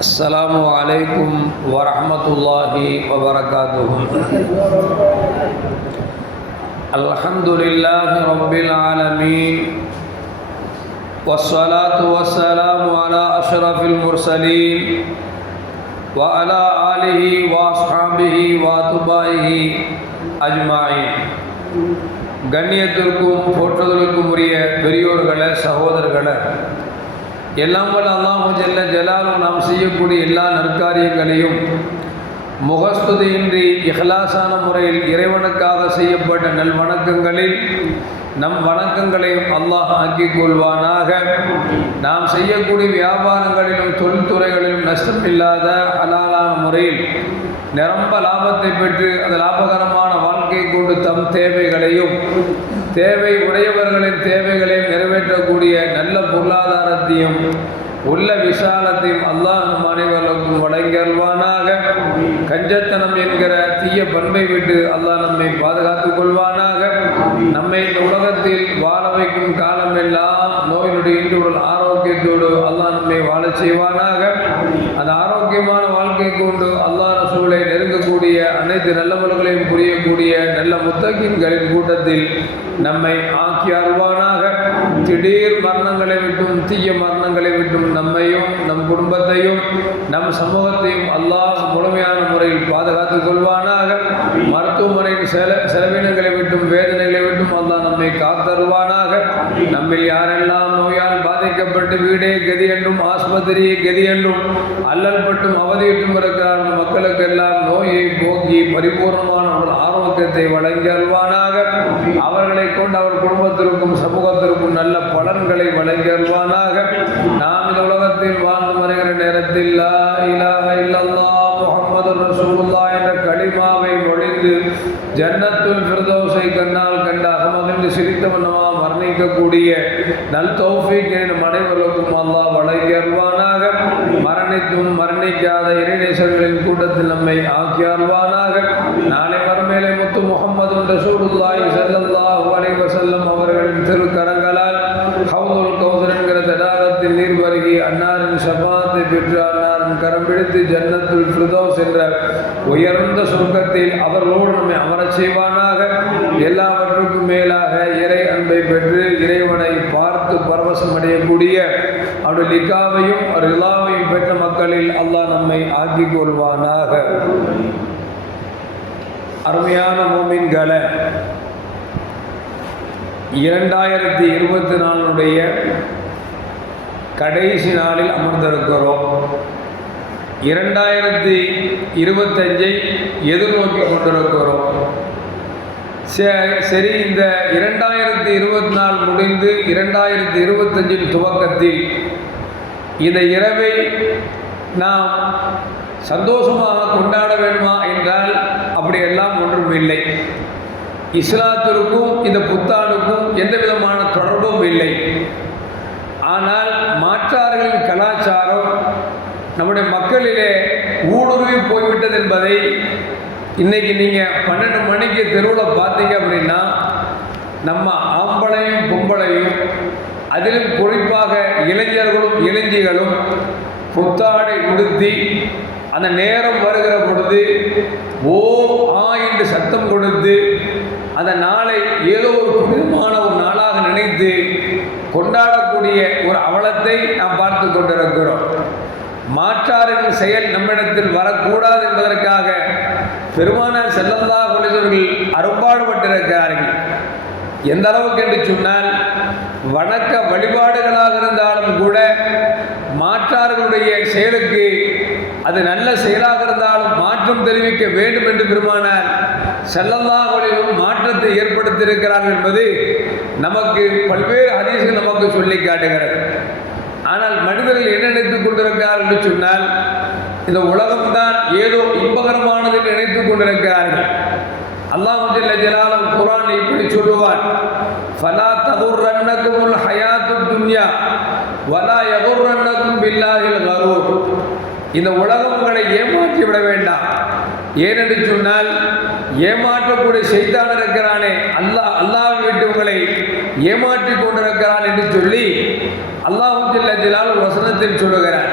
السلام عليكم ورحمة الله وبركاته الحمد لله رب العالمين والصلاة والسلام على أشرف المرسلين وعلى آله وأصحابه وأتباعه أجمعين கண்ணியத்திற்கும் போற்றுதலுக்கும் உரிய பெரியோர்களே சகோதரர்களே எல்லாம் வல்ல அல்லாஹு ஜெல்ல ஜலாலும் நாம் செய்யக்கூடிய எல்லா நற்காரியங்களையும் முகஸ்துதியின்றி இஹ்லாசான முறையில் இறைவனுக்காக செய்யப்பட்ட நல் வணக்கங்களில் நம் வணக்கங்களையும் அல்லாஹ் ஆக்கிக் கொள்வானாக. நாம் செய்யக்கூடிய வியாபாரங்களிலும் தொழில்துறைகளிலும் நஷ்டம் இல்லாத அலாலான முறையில் நிரம்ப லாபத்தை பெற்று அந்த லாபகரமான வாழ்க்கை கொண்டு தம் தேவைகளையும் தேவை உடையவர்களின் தேவைகளையும் நிறைவேற்றக்கூடிய பொருளாதாரத்தையும் உள்ள விசாலத்தையும் அல்லாஹ் நம் அனைவருக்கும் வழங்கல்வானாக கஞ்சத்தனம் என்கிற தீய பண்பை விட்டு அல்லாஹ் நம்மை பாதுகாத்துக் கொள்வானாக. நம்மை இந்த உலகத்தில் வாழ வைக்கும் காலமெல்லாம் நோயினுடைய இன்று உடல் ஆரோக்கியத்தோடு அல்லாஹ் நம்மை வாழ செய்வானாக. அந்த ஆரோக்கியமான வாழ்க்கை கொண்டு அல்லா ரசூலை நெருங்கக்கூடிய அனைத்து நல்லவர்களையும் புரியக்கூடிய நல்ல முத்தகின்களின் கூட்டத்தில் நம்மை ஆக்கி அருவானாக திடீர் மரணங்களை விட்டும் தீய மரணங்களை விட்டும் நம்மையும் நம் குடும்பத்தையும் நம் சமூகத்தையும் அல்லாஹ் முழுமையான முறையில் பாதுகாத்துக் கொள்வானாக. மருத்துவமனையின் செல செலவினங்களை விட்டும் வேதனைகளை விட்டும் அல்லாஹ் நம்மை காத்தருவானாக. நம்மில் யாரெல்லாம் நோயால் பாதிக்கப்பட்டு வீடே கதி என்றும் ஆஸ்பத்திரியை கதி என்றும் அல்லல் பட்டும் அவதியிட்டும் இருக்கிறார்கள் மக்களுக்கெல்லாம் நோயை போக்கி பரிபூர்ணமான ஒரு ஆரோக்கியத்தை வழங்கி அல்வானாக அவர்களை கொண்டு அவர் குடும்பத்திற்கும் சமூகத்திற்கும் நல்ல பலன்களை வழங்கி அல்வானாக நாம் இந்த உலகத்தில் வாழ்ந்து வருகிற நேரத்தில் லா இலாஹ என்ற களிமாவை மொழிந்து ஜன்னத்துல் பிரதோசை கண்ணால் கண்ட அகமகிழ்ந்து சிரித்தவனமா மரணிக்கக்கூடிய நல் தௌஃபீக் எனும் அனைவருக்கும் அல்லாஹ் வழங்கி அருள்வானாக. மரணித்தும் மரணிக்காத இறைநேசர்களின் கூட்டத்தில் நம்மை ஆக்கி அருள்வானாக. நாளை மறுமேலே முத்து முகமது ரசூலுல்லாஹி ஸல்லல்லாஹு அலைஹி வஸல்லம் அவர்களின் திருக்கரங்களால் ஹவுதுல் கௌதர் என்கிற தடாகத்தில் நீர் வருகி அன்னாரின் சபாத்தை பெற்று அன்னாரின் கரம் பிடித்து ஜன்னத்துல் ஃபிர்தௌஸ் என்ற உயர்ந்த சொர்க்கத்தில் அவர்களோடு நம்மை அமரச் செய்வானாக எல்லாவற்றுக்கும் மேலாக இறை அன்பை பெற்று இறைவனை பார்த்து பரவசம் அடையக்கூடிய அவருடைய லிக்காவையும் ரிலாவையும் பெற்ற மக்களில் அல்லாஹ் நம்மை ஆக்கிக் கொள்வானாக. அருமையான மோமின்களை இரண்டாயிரத்தி இருபத்தி நாலுடைய கடைசி நாளில் அமர்ந்திருக்கிறோம். இரண்டாயிரத்தி இருபத்தஞ்சை எதிர்நோக்கி கொண்டிருக்கிறோம். சரி இந்த இரண்டாயிரத்தி இருபத்தி நாலு முடிந்து இரண்டாயிரத்தி இருபத்தஞ்சின் துவக்கத்தில் இந்த இரவை நாம் சந்தோஷமாக கொண்டாட வேண்டுமா என்றால் அப்படியெல்லாம் ஒன்றும் இல்லை. இஸ்லாத்திற்கும் இந்த புத்தாண்டுக்கும் எந்த விதமான தொடர்பும் இல்லை. ஆனால் மாற்றார்களின் கலாச்சாரம் நம்முடைய மக்களிலே ஊடுருவி போய்விட்டது என்பதை இன்னைக்கு நீங்கள் பன்னெண்டு மணிக்கு தெருவில் பார்த்தீங்க அப்படின்னா நம்ம ஆம்பளையும் பொம்பளையும் அதிலும் குறிப்பாக இளைஞர்களும் இளைஞர்களும் புத்தாடை உடுத்தி அந்த நேரம் வருகிற பொழுது ஓ ஆ என்று சத்தம் கொடுத்து அந்த நாளை ஏதோ ஒரு புனிதமான ஒரு நாளாக நினைத்து கொண்டாடக்கூடிய ஒரு அவலத்தை நாம் பார்த்து கொண்டிருக்கிறோம். மாற்றாரின் செயல் நம்மிடத்தில் வரக்கூடாது என்பதற்காக பெருமானார் செல்லல்லா குலைவர்கள் அரும்பாடுபட்டிருக்கிறார்கள். எந்த அளவுக்கு என்று சொன்னால் வணக்க வழிபாடுகளாக இருந்தாலும் கூட மாற்றார்களுடைய செயலுக்கு அது நல்ல செயலாக இருந்தாலும் மாற்றம் தெரிவிக்க வேண்டும் என்று பெருமானார் செல்லல்லா மாற்றத்தை ஏற்படுத்தியிருக்கிறார்கள் என்பது நமக்கு பல்வேறு அதிசயம் நமக்கு சொல்லி காட்டுகிறது. ஆனால் மனிதர்கள் என்ன நினைத்துக் கொண்டிருக்கிறார்கள் என்று சொன்னால் இந்த உலகம்தான் ஏதோ இன்பகரமானது என்று நினைத்துக் கொண்டிருக்கிறார்கள். அல்லாஹ் ஜலாலம் குரான் இப்படி சொல்லுவார். ஃபலா தகுர்ரன்னக்கும் ஹயாத்து துன்யா வலா யகுர்ரன்னகும் பில்லாஹில் கரூர். இந்த உலகம் உங்களை ஏமாற்றி விட வேண்டாம். ஏனென்று சொன்னால் ஏமாற்றக்கூடிய செய்தான் இருக்கிறானே அல்லாஹ் அல்லாஹ் விட்டு உங்களை ஏமாற்றி கொண்டிருக்கிறான் என்று சொல்லி அல்லாஹு ஜல்ல ஜலால் வசனத்தில் சொல்லுகிறார்.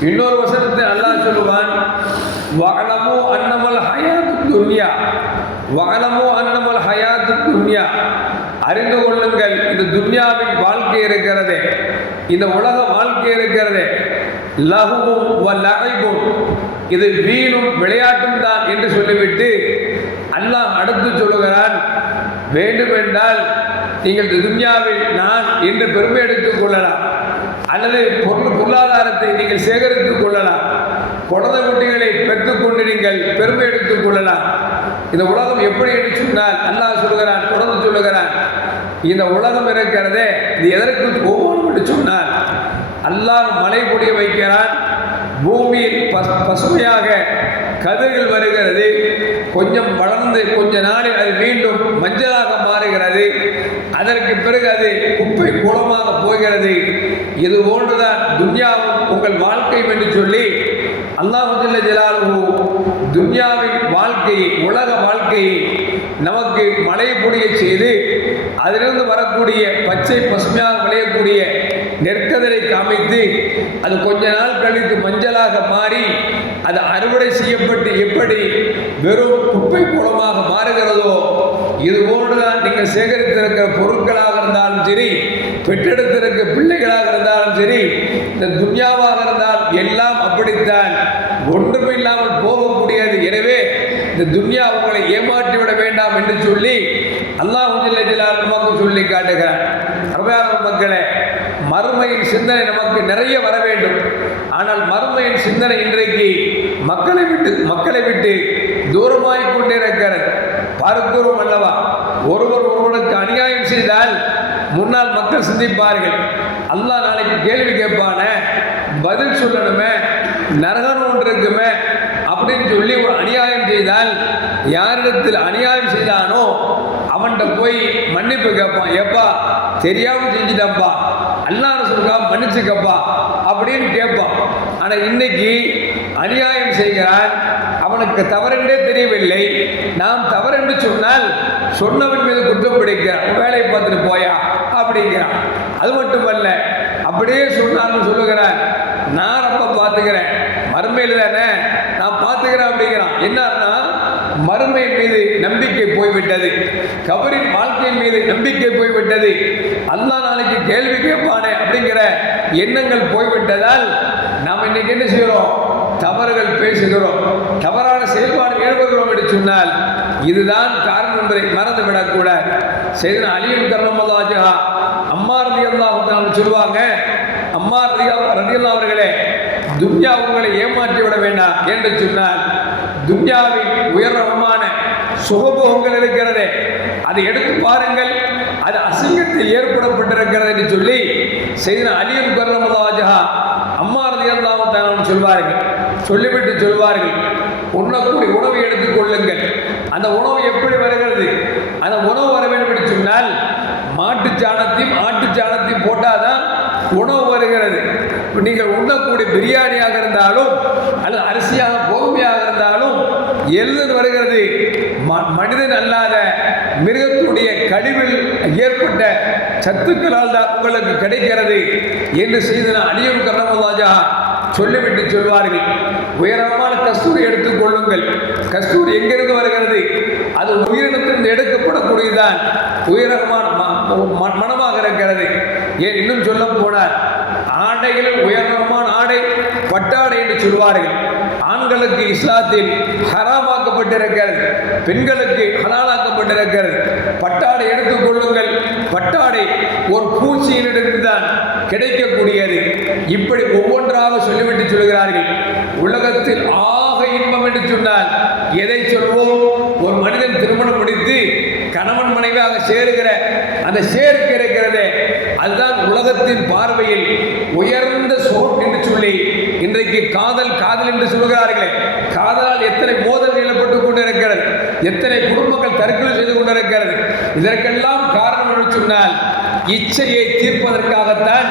இன்னொரு வசனத்தை அல்லாஹ் சொல்லுவான் வகலமோ அன்னமல் ஹயாத்து துன்யா. வகலமோ அன்னமல் ஹயாத்து துன்யா. அறிந்து கொள்ளுங்கள் இந்த துன்யாவின் வாழ்க்கை இருக்கிறதே இந்த உலக வாழ்க்கை இருக்கிறதே. லகுவும் வ லகைவும் இது வீணும் விளையாட்டும் தான் என்று சொல்லிவிட்டு அல்லாஹ் அடுத்து சொல்லுகிறான் வேண்டுமென்றால் நீங்கள் துன்யாவில் நான் என்று பெருமை எடுத்துக் கொள்ளலாம். அல்லது பொருள் பொருளாதாரத்தை நீங்கள் சேகரித்துக் கொள்ளலாம். குழந்தை குட்டிகளை பெற்றுக்கொண்டு நீங்கள் பெருமை எடுத்துக் கொள்ளலாம். இந்த உலகம் எப்படி என்று சொன்னால் அல்லாஹ் சொல்லுகிறான் குழந்தை சொல்லுகிறான். இந்த உலகம் இருக்கிறதே இது எதற்கு போகணும் என்று சொன்னால் அல்லாஹ் மழை பொழிய வைக்கிறான். பூமியில் பஸ் பசுமையாக கதிர்கள் வருகிறது. கொஞ்சம் வளர்ந்து கொஞ்ச நாளில் அது மீண்டும் மஞ்சளாக மாறுகிறது. அதற்கு பிறகு அது குப்பை கூலமாக போகிறது. இது போன்றுதான் துன்யாவும் உங்கள் வாழ்க்கையும் என்று சொல்லி அல்லாஹுல்ல ஜலாலு துன்யாவின் வாழ்க்கையை உலக வாழ்க்கையை நமக்கு மழை செய்து அதிலிருந்து வரக்கூடிய பச்சை பசுமையாக விளையக்கூடிய நெற்கதிரை காமித்து அது கொஞ்ச நாள் கழித்து மஞ்சளாக மாறி அது அறுவடை செய்யப்பட்டு எப்படி வெறும் குப்பை குளமாக மாறுகிறதோ இது போன்றுதான் நீங்கள் சேகரித்திருக்கிற பொருட்களாக இருந்தாலும் சரி பெற்றெடுத்திருக்கிற பிள்ளைகளாக இருந்தாலும் சரி இந்த துன்யாவாக இருந்தால் எல்லாம் அப்படித்தான். ஒன்றுமில்லாமல் முடியாது. எனவே இந்த துன்யா உங்களை ஏமாற்றி விட வேண்டாம் என்று சொல்லி அல்லாஹ் நமக்கு சொல்லி காட்டுகிறான் அருமையான மக்களே மறுமையின் சிந்தனை நமக்கு நிறைய வர வேண்டும். ஆனால் மறுமையின் சிந்தனை இன்றைக்கு மக்களை விட்டு மக்களை விட்டு தூரமாய் கொண்டே இருக்கிறது. பார்க்கிறோம் அல்லவா? ஒருவர் ஒருவனுக்கு அநியாயம் செய்தால் முன்னால் மக்கள் சிந்திப்பார்கள். அல்லாஹ் நாளைக்கு கேள்வி கேட்பான? பதில் சொல்லணுமே? நரகம் ஒன்று இருக்குமே அப்படின்னு சொல்லி ஒரு அநியாயம் செய்தால் யாரிடத்தில் அநியாயம் செய்தானோ அவன்கிட்ட போய் மன்னிப்பு கேட்பான். எப்பா தெரியாமல் செஞ்சுட்டப்பா அல்லாஹ் சொல்லுக்கா மன்னிச்சுக்கப்பா அப்படின்னு கேட்பான். ஆனால் இன்னைக்கு அநியாயம் செய்கிறான். அவனுக்கு தவறென்றே தெரியவில்லை. நாம் தவறென்று சொன்னால் சொன்னவன் மீது குற்றம் பிடிக்கிறான். வேலையை பார்த்துட்டு போயா அப்படிங்கிறான். அது மட்டுமல்ல அப்படியே சொன்னான்னு சொல்லுகிறான் நான் ரொம்ப பார்த்துக்கிறேன். மறுமையில் தானே நான் பார்த்துக்கிறேன் அப்படிங்கிறான். என்னன்னா மறுமை மீது நம்பிக்கை போய்விட்டது. கபரின் வாழ்க்கையின் மீது நம்பிக்கை போய்விட்டது. அல்லா நாளைக்கு கேள்வி கேட்பானே அப்படிங்கிற எண்ணங்கள் போய்விட்டதால் நாம் இன்னைக்கு என்ன செய்கிறோம்? தவறுகள் பேசுகிறோம். தவறான செயல்பாடு ஈடுபடுகிறோம் என்று சொன்னால் இதுதான் காரணம் என்பதை மறந்து விடக்கூடாது செய்தன அலியும் கர்ணமல்லாஜா அம்மா ரதி அல்லாஹ் சொல்லுவாங்க. அம்மா ரதி ரதியல்லா அவர்களே துன்யா உங்களை ஏமாற்றி விட வேண்டாம் என்று சொன்னால் துன்யாவின் உயர்வமான சுகபோகங்கள் இருக்கிறதே அதை எடுத்து பாருங்கள். அது அசிங்கத்தில் ஏற்படப்பட்டிருக்கிறது என்று சொல்லி செய்த அலியும் கர்ணமதாஜா அம்மா ரதி சொல்வார்கள். சொல்லிவிட்டு சொல்வார்கள் உண்ணக்கூடிய உணவை எடுத்துக் கொள்ளுங்கள். அந்த உணவு எப்படி வருகிறது? அந்த உணவு வர வேண்டும் என்று சொன்னால் மாட்டு சாணத்தையும் ஆட்டு சாணத்தையும் போட்டாதான் உணவு வருகிறது. நீங்கள் உண்ணக்கூடிய பிரியாணியாக இருந்தாலும் அல்லது அரிசியாக கோதுமையாக இருந்தாலும் எள்ளு வருகிறது. ம- மனிதன் அல்லாத மிருகத்துடைய கழிவில் ஏற்பட்ட சத்துக்களால் தான் உங்களுக்கு கிடைக்கிறது என்று செய்த அடியும் கர்ணமதாஜா சொல்லிவிட்டு சொல்வார்கள். உயரமான கஸ்தூரி எடுத்துக் கொள்ளுங்கள். கஸ்தூரி எங்கிருந்து வருகிறது? அது உயிரினத்திலிருந்து எடுக்கப்படக்கூடியதுதான். உயரமான ம- ம- மனமாக இருக்கிறது. ஏன் இன்னும் சொல்ல போனால் ஆடைகள் உயரமான ஆடை பட்டாடை என்று சொல்வார்கள். ஆண்களுக்கு இஸ்லாத்தில் ஹராமாக்கப்பட்டிருக்கிறது பெண்களுக்கு ஹலாலாக்கப்பட்டிருக்கிறது. பட்டாடை எடுத்துக் கொள்ளுங்கள். பட்டாடை ஒரு பூச்சியிலிருந்து தான் கிடைக்கக்கூடியது. இப்படி ஒவ்வொன்றாக சொல்லிவிட்டு சொல்கிறார்கள். உலகத்தில் ஆக இன்பம் என்று சொன்னால் எதை சொல்வோம்? ஒரு மனிதன் திருமணம் முடித்து கணவன் மனைவியாக சேருகிற அந்த சேர்க்கை இருக்கிறதே அதுதான் உலகத்தின் பார்வையில் உயர்ந்த சோட் என்று சொல்லி இன்றைக்கு காதல் காதல் என்று சொல்கிறார்களே காதலால் எத்தனை மோதல் நிலப்பட்டுக் கொண்டிருக்கிறது எத்தனை குடும்பங்கள் தற்கொலை செய்து கொண்டிருக்கிறது இதற்கெல்லாம் காரணம் என்று சொன்னால் இச்சையை தீர்ப்பதற்காகத்தான்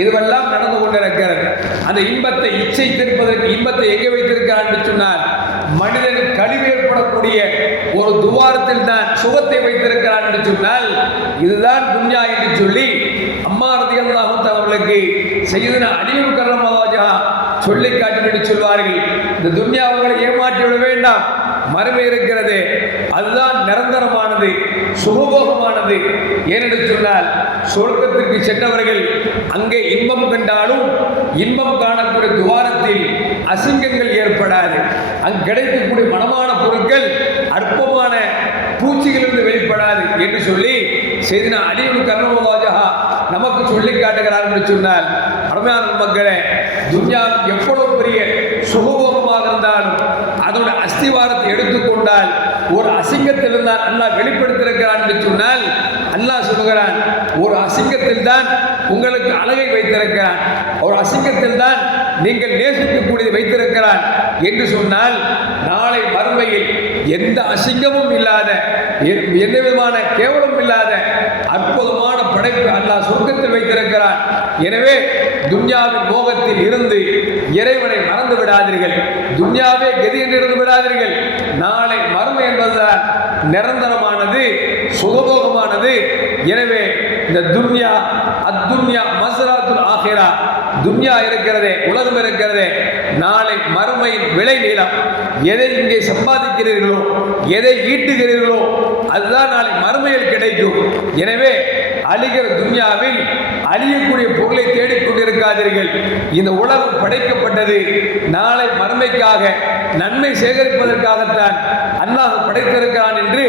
இதுவெல்லாம் நடந்து கொண்டிருக்கிறது. அந்த இன்பத்தை இச்சை தீர்ப்பதற்கு இன்பத்தை எங்கே வைத்திருக்கிறான் என்று சொன்னால் மனிதன் கழிவு ஏற்படக்கூடிய ஒரு துவாரத்தில் தான் சுகத்தை வைத்திருக்கிறான் என்று சொன்னால் இதுதான் துன்யா என்று சொல்லி அம்மா ரதியல்லாஹு அவர்களுக்கு செய்தன அடிவு கரணமாக சொல்லி காட்டிவிட்டு சொல்வார்கள். இந்த துன்யா உங்களை ஏமாற்றி விட வேண்டாம். மறுமை இருக்கிறது. அதுதான் நிரந்தரமானது சுகபோகமானது. ஏனென்று சொன்னால் சொர்க்கத்திற்கு சென்றவர்கள் அங்கே இன்பம் கண்டாலும் இன்பம் காணக்கூடிய துவாரத்தில் அசிங்கங்கள் ஏற்படாது. அங்கு கிடைக்கக்கூடிய மனமான பொருட்கள் அற்பமான பூச்சிகளிலிருந்து வெளிப்படாது என்று சொல்லி செய்தினா அலியுல் கர்ணமோஜகா நமக்கு சொல்லி காட்டுகிறார் என்று சொன்னால் அருமையான மக்களே துன்யா எவ்வளவு பெரிய சுகபோகமாக இருந்தாலும் அதோட அஸ்திவாரத்தை எடுத்துக்கொண்டால் ஒரு அசிங்கத்தில் இருந்தால் அல்லாஹ் வெளிப்படுத்தியிருக்கிறான் என்று சொன்னால் அல்லாஹ் சொல்லுகிறான் ஒரு அசிங்கத்தில் தான் உங்களுக்கு அழகை வைத்திருக்கிறான். ஒரு அசிங்கத்தில் தான் நீங்கள் நேசிக்கக்கூடியதை வைத்திருக்கிறான் என்று சொன்னால் நாளை மறுமையில் எந்த அசிங்கமும் இல்லாத எந்த விதமான கேவலமும் இல்லாத அற்புதமான படைப்பு அல்லாஹ் சொர்க்கத்தில் வைத்திருக்கிறான். எனவே துன்யாவின் மோகத்தில் இருந்து இறைவனை மறந்து விடாதீர்கள். துன்யாவே கதி என்று இருந்து விடாதீர்கள். நாளை மறுமை என்பதுதான் நிரந்தரமானது சுகபோகமானது. எனவே இந்த துன்யா அத்துன்யா மசராத்துல் ஆகிரா துன்யா இருக்கிறதே உலகம் இருக்கிறதே நாளை மறுமையின் விலை நீளம். எதை இங்கே சம்பாதிக்கிறீர்களோ எதை ஈட்டுகிறீர்களோ அதுதான் நாளை மறுமையில் கிடைக்கும். எனவே அழிகிற துன்யாவில் அழியக்கூடிய பொருளை தேடிக்கொண்டிருக்காதீர்கள் இந்த உலகம் படைக்கப்பட்டது நாளை மறுமைக்காக நன்மை சேகரிப்பதற்காகத்தான் அல்லாஹ் படைத்திருக்கிறான் என்று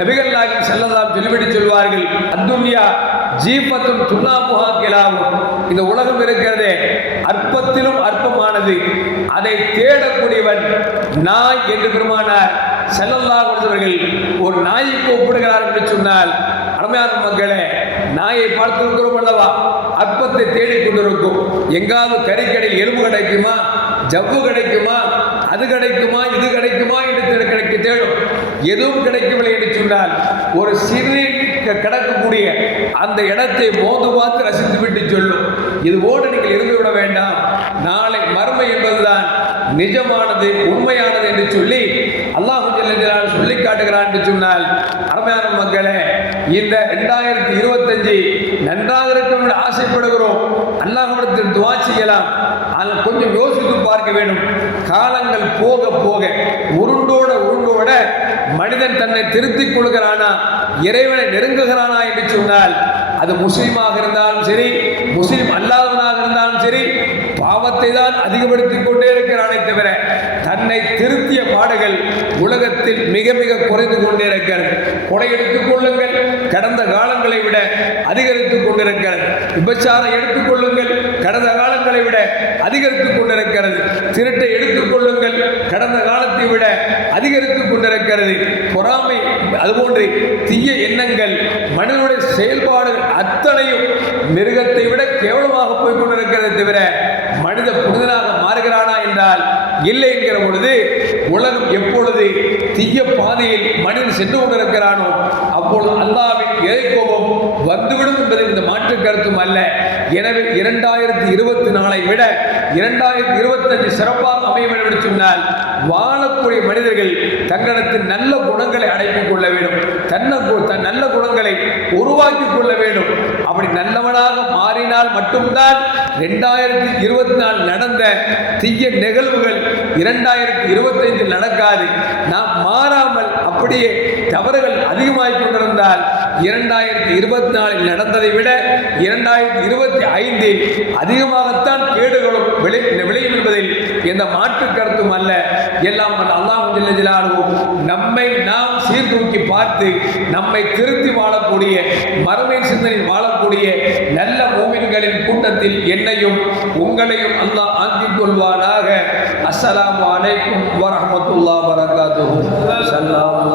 நபிகள் நாயகம் செல்லதாம் சொல்லிவிட்டு சொல்வார்கள். அத்துன்யா ஜீபத்தும் துண்ணாப்புகா கிலாவும் இந்த உலகம் இருக்கிறதே அற்பத்திலும் அற்பமானது. அதை தேடக்கூடியவன் நாய் என்று பெருமானார் செல்லல்லா கொடுத்தவர்கள் ஒரு நாய்க்கு ஒப்பிடுகிறார் என்று சொன்னால் அருமையான மக்களே நாயை பார்த்திருக்கிறோம் அல்லவா? அற்பத்தை தேடிக் கொண்டிருக்கும். எங்காவது கறிக்கடையில் எலும்பு கிடைக்குமா? ஜவ்வு கிடைக்குமா? அது கிடைக்குமா? இது கிடைக்குமா? என்று கிடைக்க தேடும். எதுவும் கிடைக்கவில்லை என்று சொன்னால் ஒரு சிறு கிடக்கக்கூடிய அந்த இடத்தை மோது பார்த்து ரசித்து விட்டு சொல்லும். இது போன்று நீங்கள் இருந்து விட வேண்டாம். நாளை மர்மை என்பதுதான் நிஜமானது உண்மையானது என்று சொல்லி அல்லாஹு சொல்லி காட்டுகிறான் என்று சொன்னால் அருமையான மக்களே இந்த ரெண்டாயிரத்தி இருபத்தஞ்சு நன்றாக இருக்கும் என்று ஆசைப்படுகிறோம். அல்லாஹிடத்தில் துவா செய்யலாம். அதில் கொஞ்சம் யோசித்து பார்க்க வேண்டும். காலங்கள் போக போக உருண்டோட உருண்டோட மனிதன் தன்னை திருத்திக் கொள்கிறானா இறைவனை நெருங்குகிறானா என்று சொன்னால் அது முஸ்லீமாக இருந்தாலும் சரி முஸ்லீம் அல்லாதவனாக இருந்தாலும் சரி பாவத்தை தான் அதிகப்படுத்திக் கொண்டே இருக்கிறானே தவிர தன்னை திருத்திய பாடுகள் உலகத்தில் மிக மிக குறைந்து கொண்டே இருக்கிறது கொடை கொள்ளுங்கள். கடந்த காலங்களை விட அதிகரித்துக் கொண்டிருக்கிறது. விபச்சாரம் எடுத்துக் கொள்ளுங்கள். கடந்த காலங்களை விட அதிகரித்துக் கொண்டிருக்கிறது. திருட்டை எடுத்துக் கொள்ளுங்கள். கடந்த காலத்தை விட அதிகரித்துக் கொண்டிருக்கிறது. பொறாமை அதுபோன்று தீய எண்ணங்கள் மனிதனுடைய செயல்பாடுகள் அத்தனையும் மிருகத்தை விட கேவலமாக போய்கொண்டிருக்கிறதை தவிர மனித புனிதனாக மாறுகிறானா என்றால் இல்லை என்கிற பொழுது உலகம் எப்பொழுது தீய பாதையில் மனிதன் சென்று கொண்டிருக்கிறானோ அப்பொழுது அல்லாவின் இறைக்கோபம் வந்துவிடும் என்பது இந்த மாற்று கருத்தும் அல்ல. எனவே இரண்டாயிரத்தி இருபத்தி நாளை விட இரண்டாயிரத்தி இருபத்தஞ்சு சிறப்பாக அமைய வேண்டும் என்று சொன்னால் வாழக்கூடிய மனிதர்கள் தங்களிடத்தில் நல்ல குணங்களை அடைப்பு கொள்ள வேண்டும். தன்னை தன் நல்ல குணங்களை உருவாக்கி கொள்ள வேண்டும். அப்படி நல்லவனாக மாறினால் மட்டும்தான் ரெண்டாயிரத்தி இருபத்தி நாலு நடந்த தீய நிகழ்வுகள் இரண்டாயிரத்தி இருபத்தைந்தில் நடக்காது. நாம் மாறாமல் அப்படியே தவறுகள் அதிகமாகிக் கொண்டிருந்தால் இரண்டாயிரத்தி இருபத்தி நாலில் நடந்ததை விட இரண்டாயிரத்தி இருபத்தி ஐந்தில் அதிகமாகத்தான் கேடுகளும் விளை விளையும் என்பதில் எந்த மாற்று கருத்தும் அல்ல. எல்லாம் அந்த அல்லாஹ் நம்மை நாம் சீர்தூக்கி பார்த்து நம்மை திருத்தி வாழக்கூடிய மறுமை சிந்தனையில் வாழக்கூடிய நல்ல மூமின்களின் கூட்டத்தில் என்னையும் உங்களையும் அல்லாஹ் ஆக்கிக் கொள்வானாக. அஸ்ஸலாமு வலைக்கும் வரமத்துல்லா வரகாத்து சல்லாம்